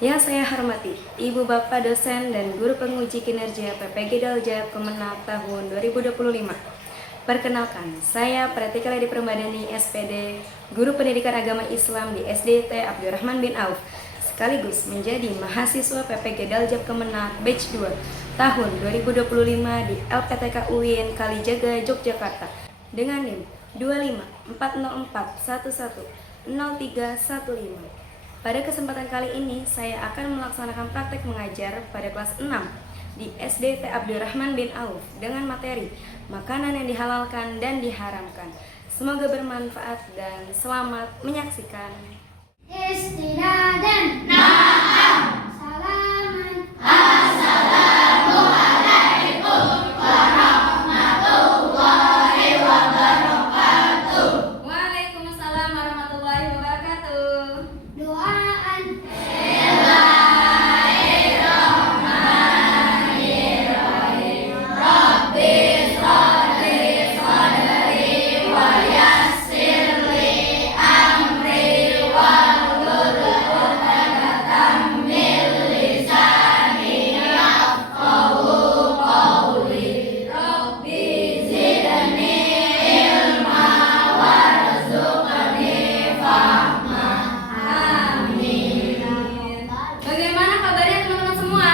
Yang saya hormati Ibu Bapak dosen dan guru penguji kinerja PPG Daljab Kemenak tahun 2025. Perkenalkan, saya Pratika Lady Permadani SPD, guru pendidikan agama Islam di SDT Abdurrahman bin Auf, sekaligus menjadi mahasiswa PPG Daljab Kemenak batch 2 tahun 2025 di LPTK UIN Kalijaga, Yogyakarta dengan NIM 25401100315. Pada kesempatan kali ini, saya akan melaksanakan praktek mengajar pada kelas 6 di SDT Abdurrahman bin Auf dengan materi makanan yang dihalalkan dan diharamkan. Semoga bermanfaat dan selamat menyaksikan. Istirahat. Na'am. Salaman. Assalamualaikum warahmatullahi wabarakatuh. Waalaikumsalam warahmatullahi wabarakatuh. Doaan. Bismillahirrahmanirrahim. Rabbi sholli sadri wa yassirli amri wahlul 'uqdatam min lisani yafqahu qawli. Rabbi zidni ilma warzuqni fahma. Amin. Bagaimana kabarnya teman-teman semua?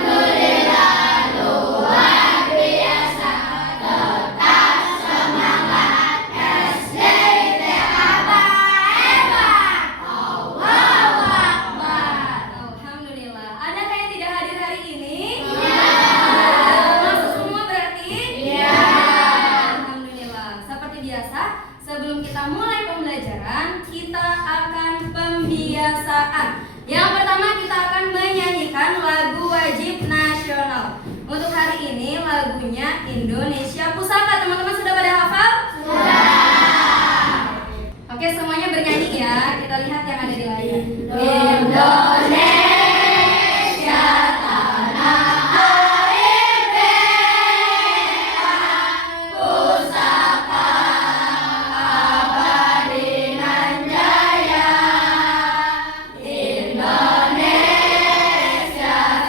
Alhamdulillah, luar biasa. Tetap semangat, SDT Aba hebat. Allahu Akbar. Alhamdulillah. Adakah yang tidak hadir hari ini? Iya. Masuk semua berarti? Iya. Alhamdulillah. Seperti biasa, sebelum kita mulai pembelajaran, kita akan pembiasaan. Yang pertama, kita akan menyanyikan lagu wajib nasional. Untuk hari ini lagunya Indonesia Pusaka. Teman-teman sudah pada hafal? Sudah. Oke, semuanya bernyanyi ya. Kita lihat yang ada di layar. Indonesia tanah air beta, pusaka abadi nan jaya. Indonesia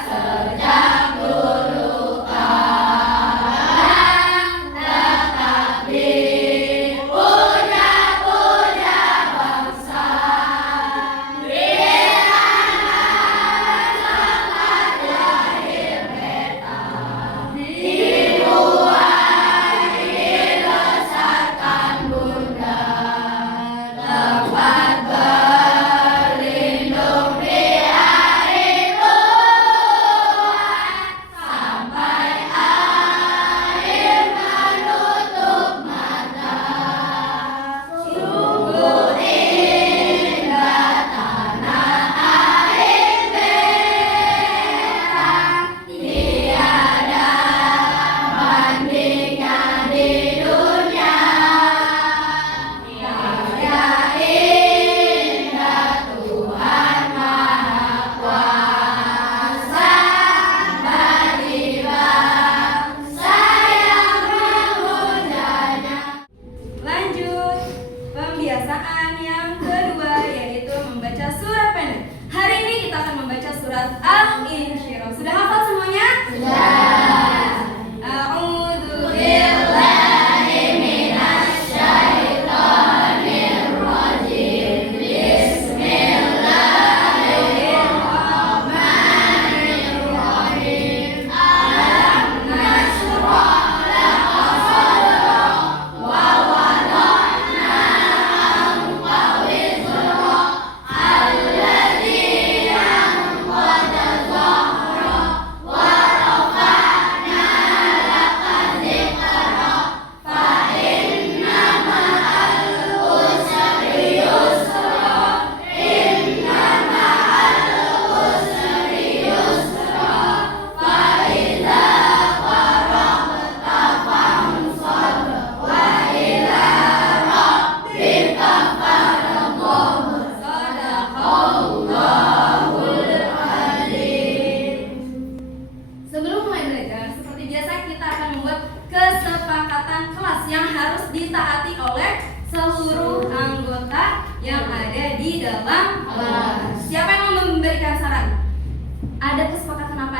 sejak dulu kalah, tetap dipuja-puja bangsa. Berilah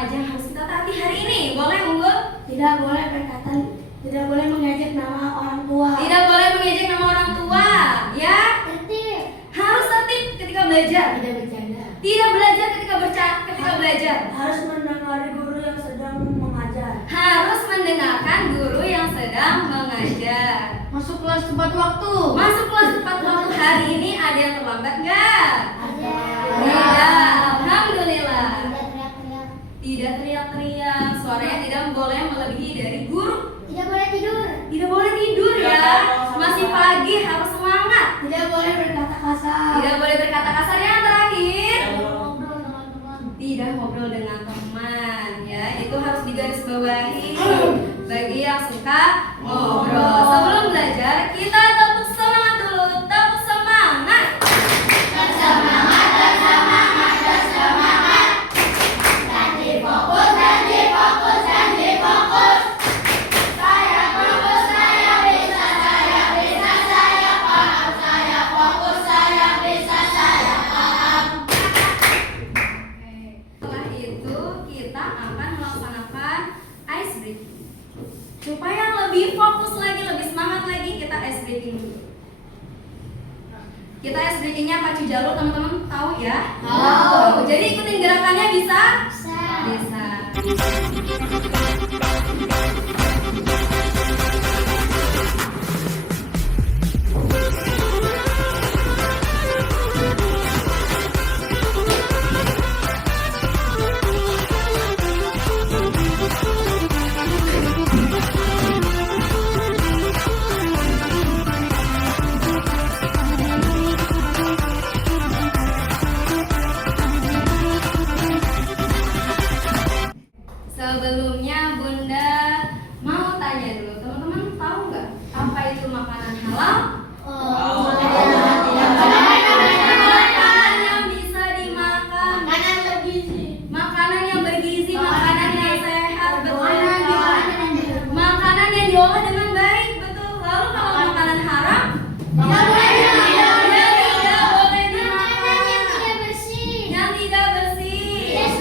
aja yang harus kita taati hari ini? Boleh, Unggul? Tidak boleh tidak boleh mengejek nama orang tua. Tidak boleh mengejek nama orang tua, ya. Tertib. Harus tertib ketika belajar. Tidak bercanda. Tidak belajar ketika belajar. Harus mendengar guru yang sedang mengajar. Harus mendengarkan guru yang sedang mengajar. Masuk kelas tepat waktu. Masuk kelas tepat waktu. Hari ini ada yang terlambat nggak? Ada. Tidak. Alhamdulillah. Tidak teriak-teriak. Tidak teriak-teriak. Suaranya tidak boleh melebihi dari guru. Tidak boleh tidur. Tidak boleh tidur ya. Masih pagi, harus semangat. Tidak boleh berkata kasar. Tidak boleh berkata kasar. Yang terakhir, Ngobrol dengan teman. tidak ngobrol dengan teman ya. Itu harus digarisbawahi bagi yang suka ngobrol. Sebelum belajar, kita tepuk semangat dulu. Tepuk semangat. Setelah itu kita akan melaksanakan ice breaking. Supaya lebih fokus lagi, lebih semangat lagi, kita ice breaking dulu. Kita ice breakingnya pacu jalur, teman-teman tahu ya? Tahu. Jadi ikutin gerakannya bisa? Bisa. Bisa. Sebelumnya Bunda mau tanya dulu, teman-teman tahu nggak apa itu makanan halal? Makanan yang bisa dimakan, makanan yang bergizi, makanan yang sehat, betul. Makanan yang diolah dengan baik, betul. Lalu kalau makanan haram, Tidak boleh dimakan. tidak boleh dimakan. Yang tidak bersih,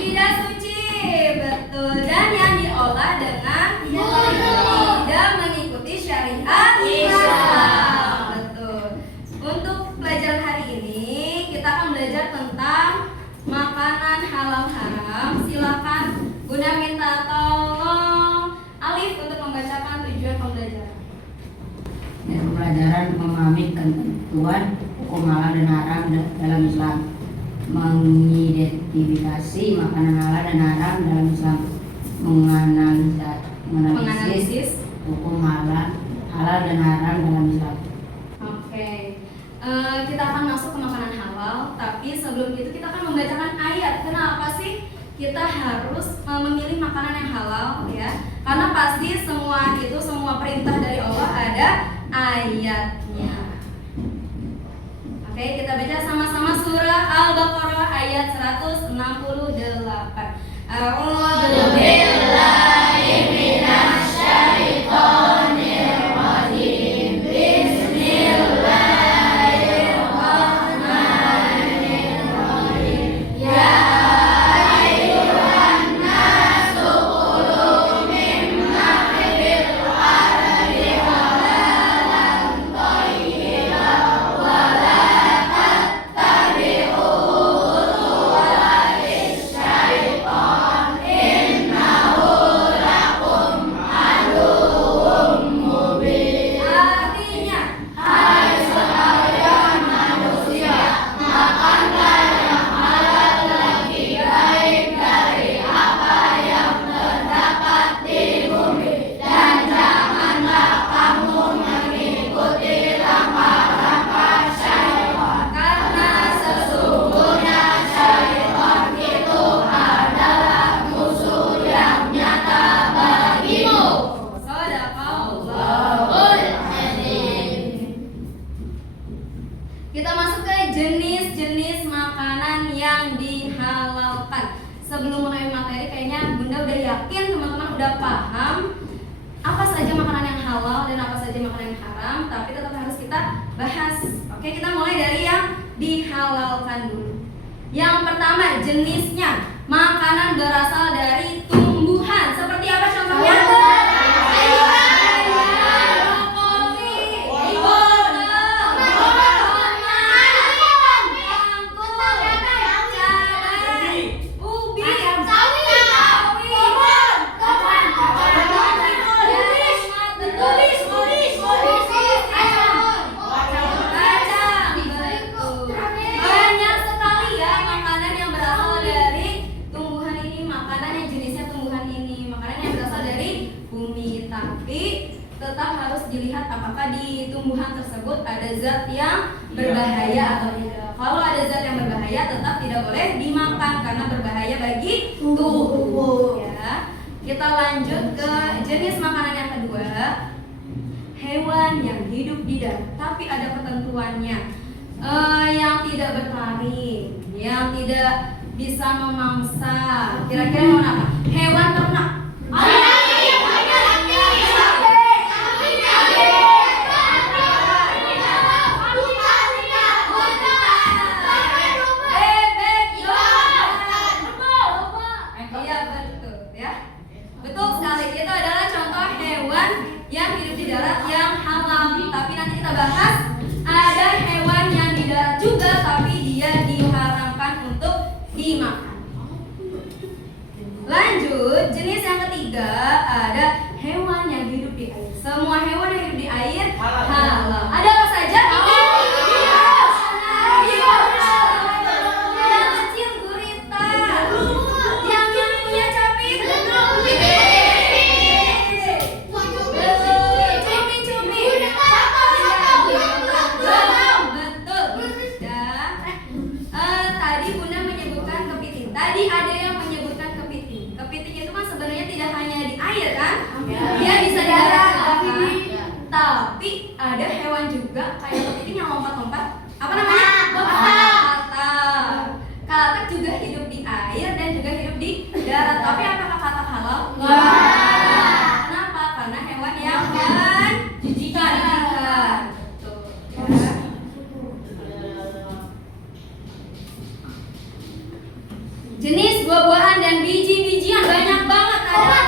tidak suci, betul. Dan yang diolah dengan tidak mengikuti syariat Islam, betul. Untuk pelajaran hari ini kita akan belajar tentang makanan halal haram. Silakan Bunda minta tolong Alif untuk membacakan tujuan pembelajaran. Ya, pembelajaran memahami ketentuan hukum halal dan haram dalam Islam, mengidentifikasi makanan halal dan haram dalam Islam, menganalisis hukum halal dan haram dalam Islam. Oke, kita akan masuk ke makanan halal, tapi sebelum itu kita akan membacakan ayat. Kenapa sih kita harus memilih makanan yang halal ya? Karena pasti semua perintah dari Allah ada ayatnya. Oke, kita baca sama-sama surah Al-Baqarah ayat 168. A'udzu billahi minasy syaithanir rajim. Bismillahirrahmanirrahim. Ya ayyuhan nasu kulu mimma fil ardi halalan thayyiban wa la tattabi'u khutuwatis syaitan innahu lakum aduwwum mubin. Artinya, hai sekalian manusia, makanlah yang halal lagi baik dari apa yang terdapat di bumi, dan janganlah kamu mengikuti langkah-langkah syaitan, karena sesungguhnya syaitan itu adalah musuh yang nyata bagimu. Shadaqallahul adzim. Kita masuk ke jenis-jenis makanan yang dihalalkan. Sebelum mulai materi, kayaknya Bunda udah yakin teman-teman udah paham apa saja makanan yang halal dan apa saja makanan yang haram, tapi tetap harus kita bahas. Oke, kita mulai dari yang dihalalkan dulu. Yang pertama, jenisnya. makanan berasal dari tumbuhan. Seperti apa contohnya? Banyak sekali ya makanan yang berasal dari tumbuhan ini, makanan yang jenisnya tumbuhan ini, makanan yang berasal dari bumi. Tapi tetap harus dilihat apakah di tumbuhan tersebut ada zat yang berbahaya atau tidak. Kalau ada zat yang berbahaya tetap tidak boleh dimakan karena berbahaya bagi tubuh. Ya. Kita lanjut ke jenis makanan yang kedua. Hewan yang hidup di darat tapi ada ketentuannya. Yang tidak bertaring, yang tidak bisa memangsa. Kira-kira hewan apa? Hewan ternak. Bebek, iya betul ya. Betul sekali. Itu adalah contoh hewan yang hidup di darat yang halal. Tapi nanti kita bahas ada hewan yang di darat juga tapi dia diharamkan untuk dimakan. Lanjut, jenis yang ketiga ada hewan yang hidup di air. Semua hewan yang hidup di air halal. Ada apa saja? Yang kecil gurita, yang punya capit, cumi-cumi. Betul. Tadi Bunda menyebutkan kepiting. Tadi ada yang menyebutkan kepiting. Kepiting itu kan sebenarnya tidak hanya di air kan? Dia bisa di darat kan? Tapi ada hewan juga kayak kepiting yang lompat-lompat. Apa namanya? Katak. Katak juga hidup di air dan juga hidup di darat. Tapi apakah katak halal? Kenapa? Karena hewan yang menjijikan. Betul. Ya. Jenis buah-buahan dan biji-bijian banyak banget ada.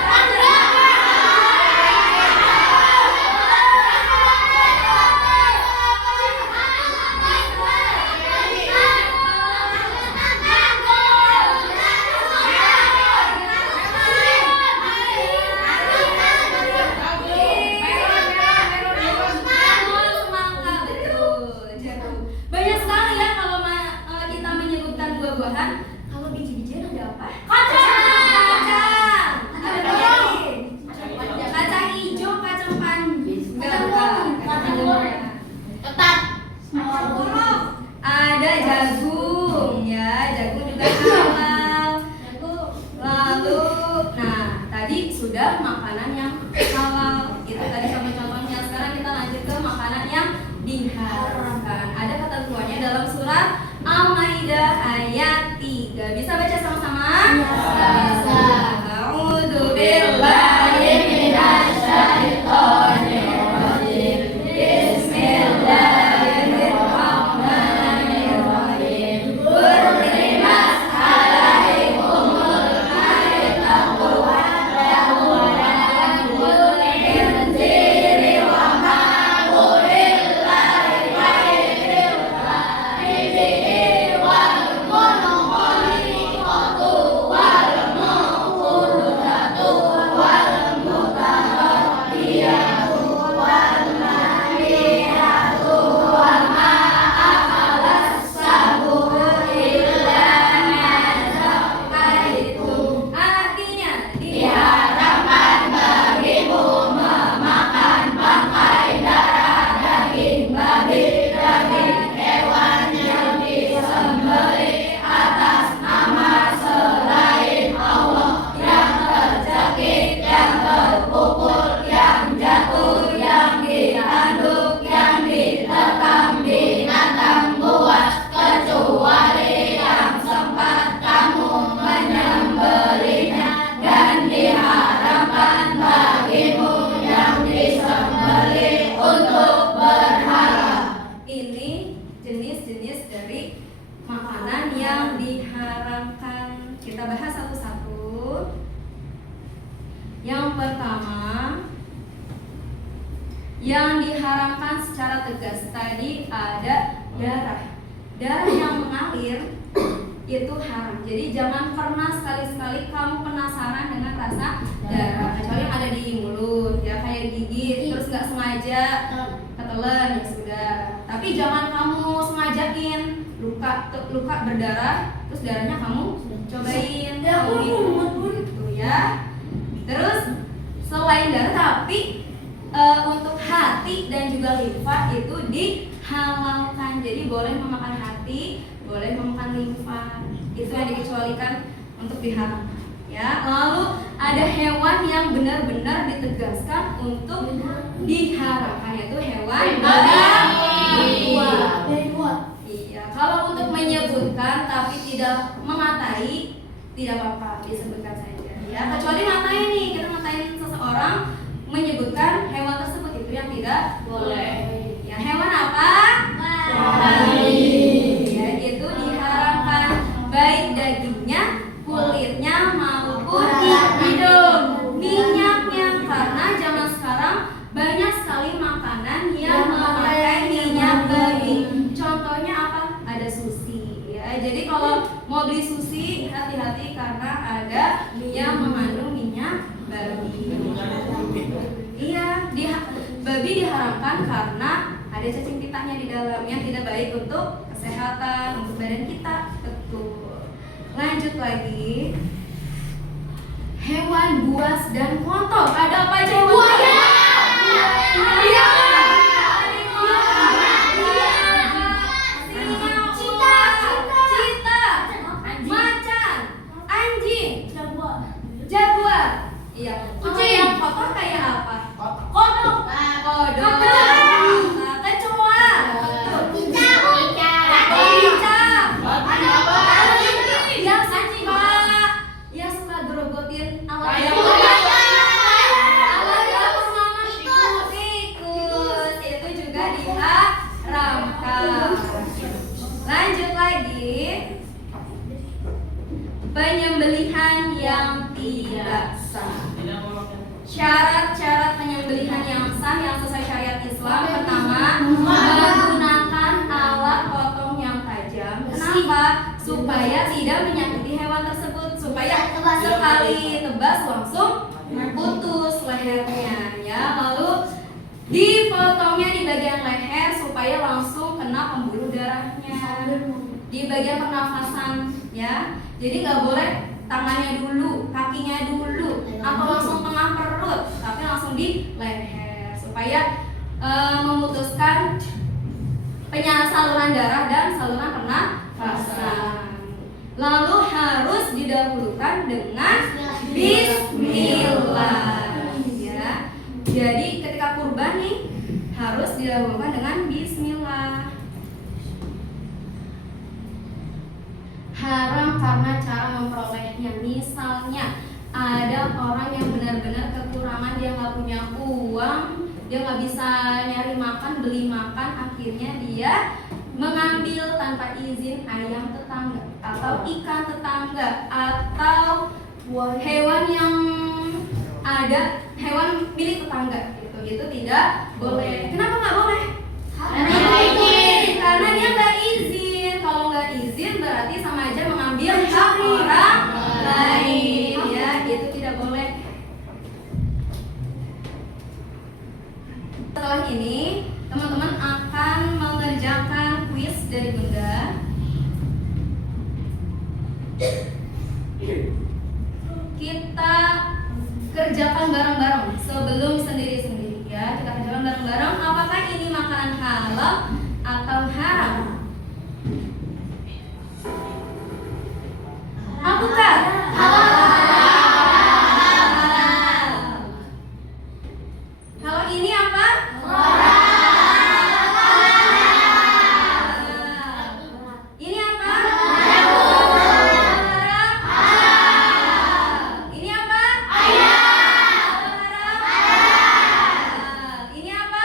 Banyak sekali ya kalau kita menyebutkan buah-buahan. Kalau biji-bijian ada apa? Kacang. Ada apa lagi? Kacang hijau, kacang panjang. Kacang goreng. Ada jagung ya, jagung juga halal. Lalu, nah tadi sudah makanan yang halal. Itu tadi contoh-contohnya. Sekarang kita lanjut ke makanan yang diharamkan. Ada ketentuannya dalam surat Al-Maidah ayat 3. Bisa baca sama-sama? Bisa. A'udzubillahi minasyaitonir rajim. Bismillahirrahmanirrahim. Kita bahas satu-satu. Yang pertama, yang diharamkan secara tegas tadi ada darah. Darah yang mengalir itu haram. Jadi jangan pernah sekali-sekali kamu penasaran dengan rasa darah, kecuali yang ada di mulut, ya kayak gigit, terus nggak sengaja ketelan, ya sudah. Tapi jangan kamu sengajain luka berdarah, terus darahnya kamu cobain, gitu ya. Terus selain darah, tapi untuk hati dan juga limfa itu dihalalkan. Jadi boleh memakan hati, boleh memakan limfa. Itu yang dikecualikan untuk diharamkan. Ya, lalu ada hewan yang benar-benar ditegaskan untuk diharamkan, yaitu hewan berbuah. Iya, kalau untuk menyebutkan tapi tidak mengatai, tidak apa-apa, disebutkan saja. Ya, kecuali ngatain nih, kita ngatain seseorang, menyebutkan hewan tersebut itu yang tidak boleh. Ya, hewan apa? Babi. Ya, itu diharamkan, baik dagingnya, kulitnya maupun hidung, minyaknya, karena zaman sekarang banyak sekali makanan yang memakai minyak babi. Contohnya apa? Ada sushi. Ya, jadi kalau mau beli sushi hati-hati karena ada yang mengandung minyak babi. Iya, babi diharamkan karena ada cacing pitahnya di dalam yang tidak baik untuk kesehatan, untuk badan kita. Betul. Lanjut lagi. Hewan buas dan kotor. Ada apa aja hewan? Buaya. Iya. Cita. Macan. Anjing. Jaguar. Iya. Kucing yang kotor kayak apa? Kodok. Kodok. Kecoa. Cicak. Yang suka gerogotin alat tikus. Itu juga diharamkan. Lanjut lagi. Penyembelihan yang tidak sah. Syarat-syarat penyembelihan yang sah yang sesuai syariat Islam. Pertama, menggunakan alat potong yang tajam. Kenapa? Supaya tidak menyakiti hewan tersebut. Supaya sekali tebas langsung putus lehernya, ya. Lalu dipotongnya di bagian leher supaya langsung kena pembuluh darahnya. Di bagian pernafasan, ya. Jadi nggak boleh tangannya dulu, kakinya dulu, atau langsung tengah perut, tapi langsung di leher supaya memutuskan saluran darah dan saluran pernafasan. Lalu harus didahulukan dengan bismillah, ya. Jadi ketika kurban nih harus didahulukan dengan bismillah. Haram karena cara memperolehnya. Misalnya ada orang yang benar-benar kekurangan, dia nggak punya uang, dia nggak bisa nyari makan, beli makan, akhirnya dia mengambil tanpa izin ayam tetangga atau ikan tetangga atau hewan yang ada, hewan milik tetangga gitu. Itu tidak boleh. Kenapa nggak boleh? Karena dia nggak izin. Kalau nggak izin berarti sama aja mengambil hak orang lain, ya. Itu tidak boleh. Setelah ini teman-teman akan mengerjakan kuis dari Bunda. Kita kerjakan bareng-bareng sebelum sendiri-sendiri, ya. Kita kerjakan bareng-bareng. Apakah ini makanan halal atau haram? Apakah halal? Kalau ini apa? Ini apa? Ini apa? Ini apa?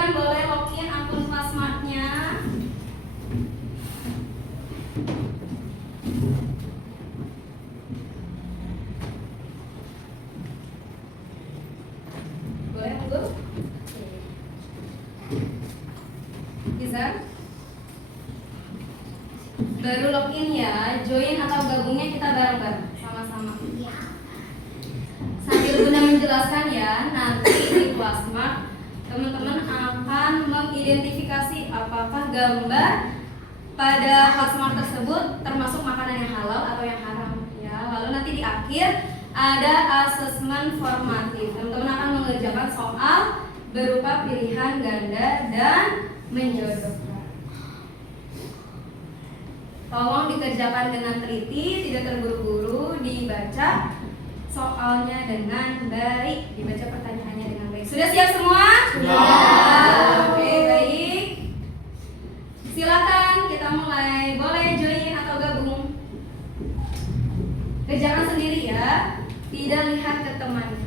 Silakan boleh login akun Plasmartnya. Boleh Bu? Bisa? Baru login ya, join atau gabungnya kita bareng-bareng sama-sama. Sambil Bunda menjelaskan ya, nanti di Plasmart teman-teman akan mengidentifikasi apakah gambar pada Plasmart tersebut termasuk makanan yang halal atau yang haram ya. Lalu nanti di akhir ada asesmen formatif. Teman-teman akan mengerjakan soal berupa pilihan ganda dan menjodohkan. Tolong dikerjakan dengan teliti, tidak terburu-buru, dibaca soalnya dengan baik, dibaca pertanyaannya dengan baik. Sudah siap semua? Sudah. Oke, baik. Silakan kita mulai. Boleh join atau gabung. Kerjakan sendiri ya, tidak lihat ke temannya.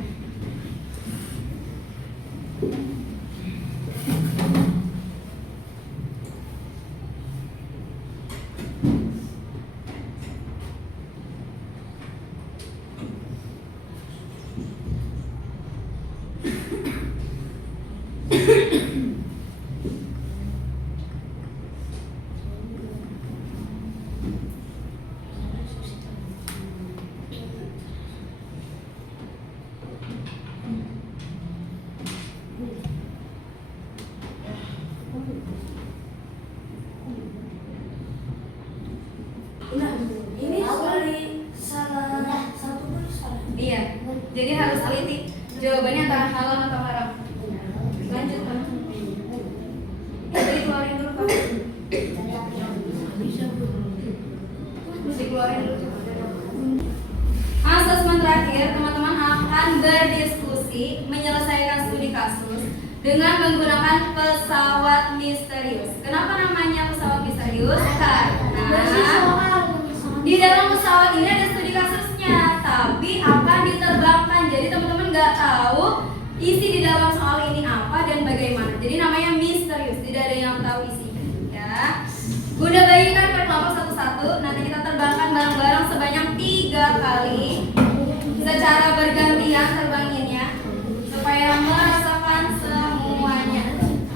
Nah, ini salah satu pun salah. Iya, jadi harus teliti jawabannya antara halal atau haram. Lanjut Pak. Jadi keluarin dulu Pak. Dikeluarin dulu. Asesmen terakhir, teman-teman akan berdiskusi menyelesaikan studi kasus dengan menggunakan pesawat misterius. Kenapa namanya pesawat misterius? Karena di dalam pesawat ini ada studi kasusnya, tapi akan diterbangkan. Jadi teman-teman nggak tahu isi di dalam soal ini apa dan bagaimana. Jadi namanya misterius, tidak ada yang tahu isinya. Ya, Bunda bagikan per kelompok satu-satu. Nanti kita terbangkan bareng-bareng sebanyak 3 kali, secara bergantian terbanginnya, supaya merasakan semuanya.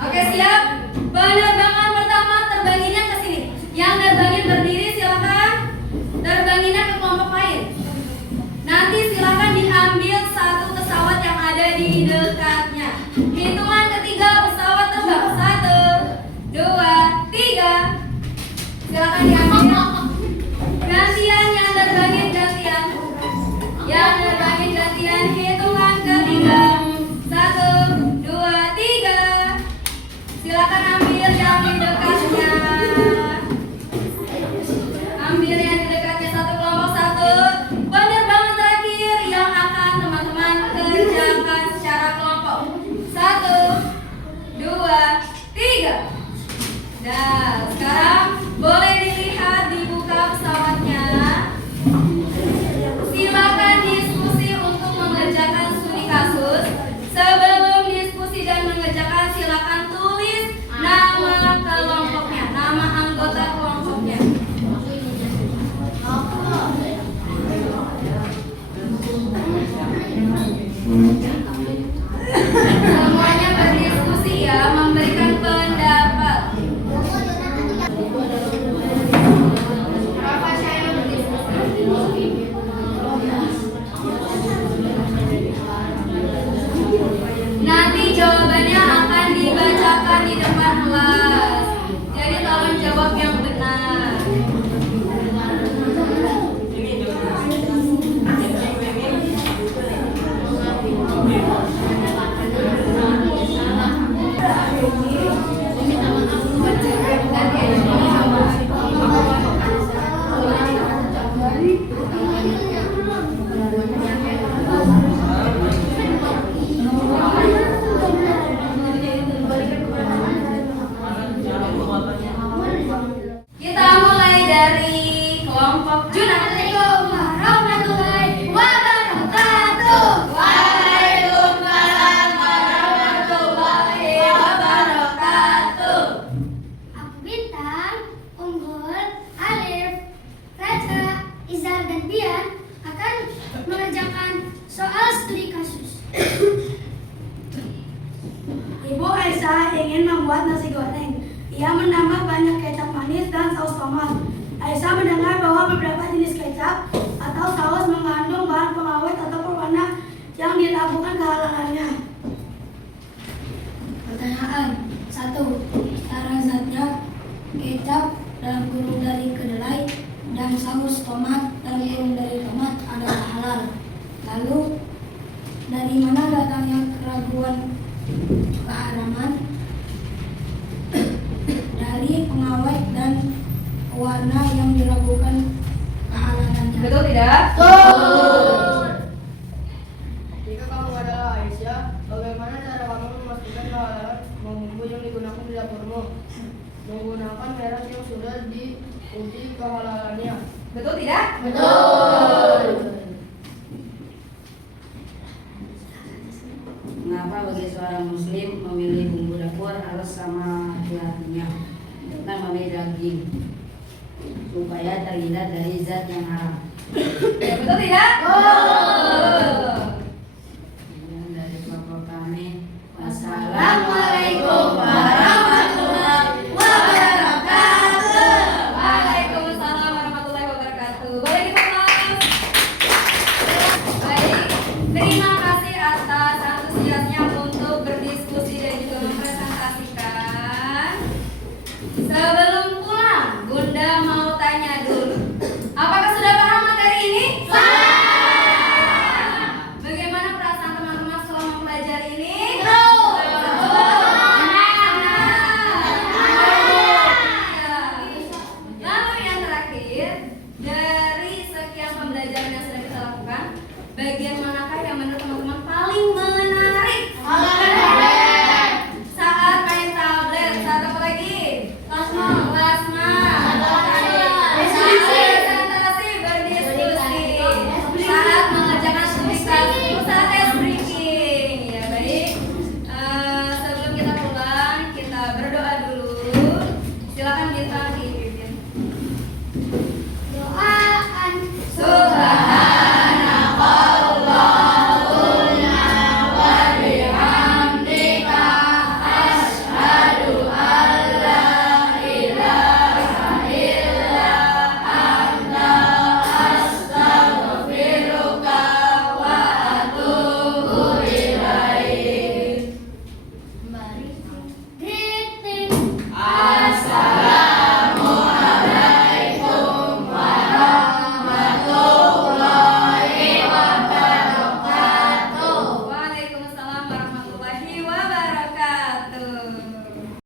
Oke siap? Penerbangan pertama terbanginnya ke sini. Yang nerbangin berdiri silakan. Terbanginnya ke kelompok lain. Nanti silakan diambil satu pesawat yang ada di dekatnya. Hitungan ketiga pesawat terbang. 1, 2, 3. Silakan diambil. Gantian yang nerbangin gantian. Yang nerbangin gantian. Hitungan ketiga. 1, membuat nasi goreng. Ia menambah banyak kecap manis dan saus tomat. Aisyah mendengar bahwa beberapa jenis kecap atau saus mengandung bahan pengawet atau pewarna yang diragukan kehalalannya. Pertanyaan 1. Secara zatnya, kecap dalam kurung dari kedelai dan saus tomat dalam kurung dari tomat adalah halal. Lalu, dari mana datangnya keraguan keharaman? Dari pengawet dan pewarna yang diragukan kehalalannya. Betul tidak? Jika kamu adalah Aisyah, bagaimana cara kamu memastikan kehalalan bumbu yang digunakan di dapurmu? Menggunakan merek yang sudah diuji kehalalannya. Betul tidak? Mengapa bagi seorang muslim memilih bumbu dapur harus sama hati-hatinya dengan memilih daging supaya terhindar dari zat yang haram? Ya, betul tidak? Kemudian dari kelompok kami, Assalamualaikum warahmatullahi wabarakatuh. Waalaikumsalam warahmatullahi wabarakatuh. Boleh dikemas? Baik, terima kasih atas antusiasnya untuk berdiskusi dan juga mempresentasikan.